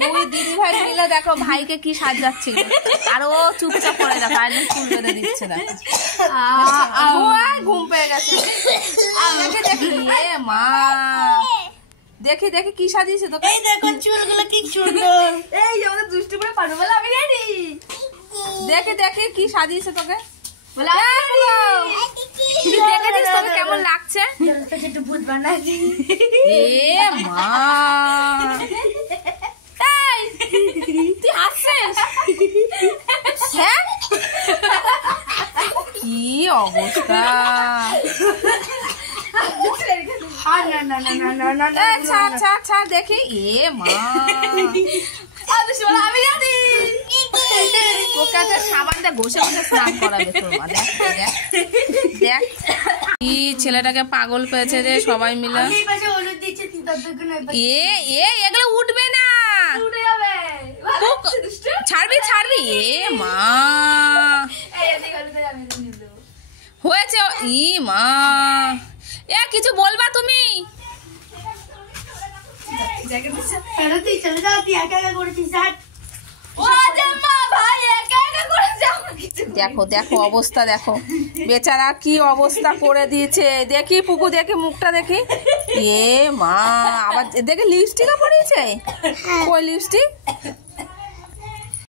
দুই দিদি ভাই মিলে দেখো ভাইকে কি সাজাচ্ছিল, আর ও চুপচাপ করে দেখো আরেকজন চুল বেঁধে দিচ্ছে দেখো। ঘুম পেয়ে গেছে। দেখে দেখি মা, দেখি দেখি কি সাজিয়েছে তোকে। এই দেখো চুলগুলো কি সুন্দর। এই আমাদের দুষ্টু করে পারো বলে আমি রেডি। দেখে দেখে কি সাজিয়েছে তোকে বলে দেখে দিস তোকে কেমন লাগছে। একটু ভূত বানাচ্ছি। এ মা তুই হাসছিস? হ্যাঁ কি অবস্থা। ছাড় দেখি। এ মা আমি জানি ওকে একটা সাবান দিয়ে ঘষে ঘষে স্নান করাবে তোর মা। দেখ দেখ কি ছেলেটাকে পাগল পেয়েছে রে সবাই মিলে। এগুলো উঠবে না, ছাড়বি ছাড়বি। এ মা হয়েছে। ই মা এ কিছু বলবা তুমি? দেখো দেখো অবস্থা দেখো, বেচারা কি অবস্থা করে দিয়েছে। দেখি পুকু দেখি মুখটা দেখি। এ মা আবার দেখে লিপস্টিকও পরিয়েছে। কই লিপস্টিক?